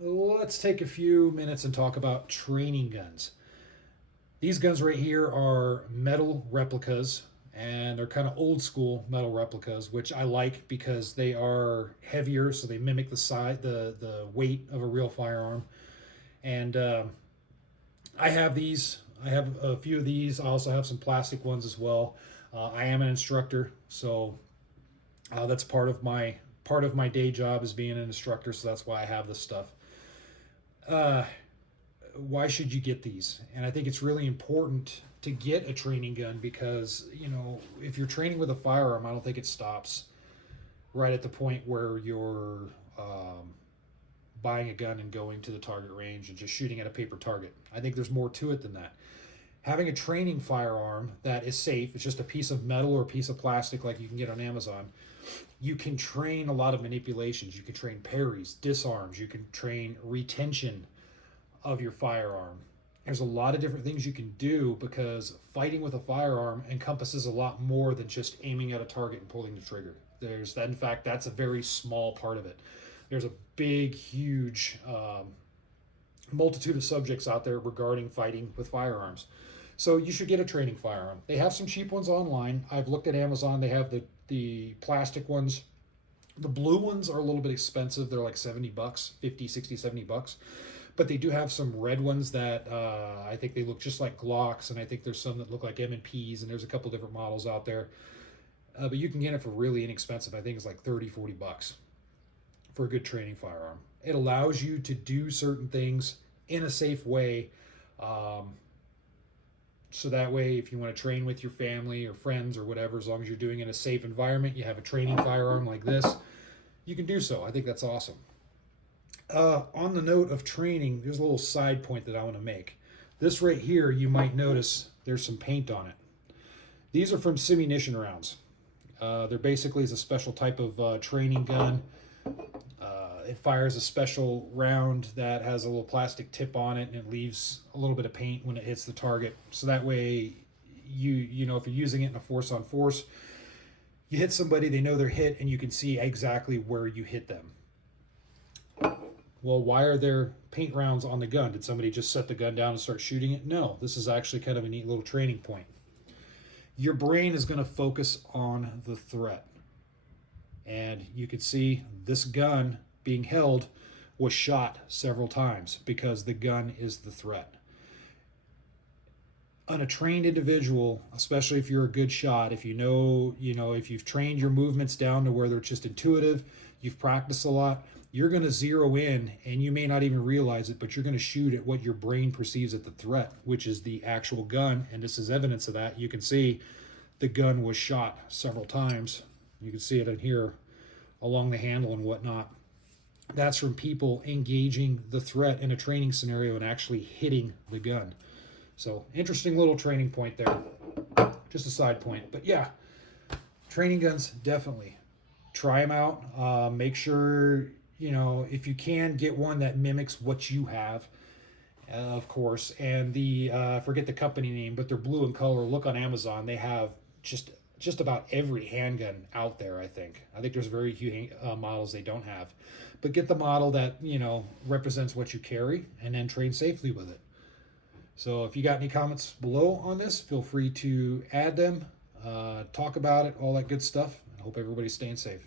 let's take a few minutes and talk about training guns. These guns right here are metal replicas, and they're kind of old school metal replicas, which I like because they are heavier, so they mimic the size, the weight of a real firearm. And I have these. I have a few of these. I also have some plastic ones as well. I am an instructor, so that's part of my day job is being an instructor. So that's why I have this stuff. Uh, why should you get these? And I think it's really important to get a training gun because, if you're training with a firearm, I don't think it stops right at the point where you're buying a gun and going to the target range and just shooting at a paper target. I think there's more to it than that. Having a training firearm that is safe, it's just a piece of metal or a piece of plastic like you can get on Amazon. You can train a lot of manipulations. You can train parries, disarms, you can train retention of your firearm. There's a lot of different things you can do because fighting with a firearm encompasses a lot more than just aiming at a target and pulling the trigger. There's that, in fact, that's a very small part of it. There's a big, huge multitude of subjects out there regarding fighting with firearms. So you should get a training firearm. They have some cheap ones online. I've looked at Amazon. They have the plastic ones. The blue ones are a little bit expensive. They're like 70 bucks, 50, 60, 70 bucks. But they do have some red ones that I think they look just like Glocks, and I think there's some that look like M&Ps, and there's a couple different models out there. But you can get it for really inexpensive. I think it's like 30, 40 bucks for a good training firearm. It allows you to do certain things in a safe way. So that way, if you want to train with your family or friends or whatever, as long as you're doing it in a safe environment, you have a training firearm like this, you can do so. I think that's awesome. On the note of training, there's a little side point that I want to make. This right here, you might notice there's some paint on it. These are from simunition rounds. They're basically is a special type of training gun. It fires a special round that has a little plastic tip on it, and it leaves a little bit of paint when it hits the target. So that way, you know if you're using it in a force on force, you hit somebody, they know they're hit, and you can see exactly where you hit them. Well, why are there paint rounds on the gun? Did somebody just set the gun down and start shooting it? No, this is actually kind of a neat little training point. Your brain is going to focus on the threat. And you can see this gun being held was shot several times because the gun is the threat. On a trained individual, especially if you're a good shot, if if you've trained your movements down to where they're just intuitive, you've practiced a lot, you're going to zero in, and you may not even realize it, but you're going to shoot at what your brain perceives as the threat, which is the actual gun. And this is evidence of that. You can see the gun was shot several times. You can see it in here along the handle and whatnot. That's from people engaging the threat in a training scenario and actually hitting the gun. So interesting little training point there. Just a side point. But yeah, training guns, definitely. Try them out. Make sure, if you can, get one that mimics what you have, of course. And I forget the company name, but they're blue in color. Look on Amazon. They have just about every handgun out there, I think. I think there's very few models they don't have. But get the model that, represents what you carry, and then train safely with it. So if you got any comments below on this, feel free to add them, talk about it, all that good stuff. I hope everybody's staying safe.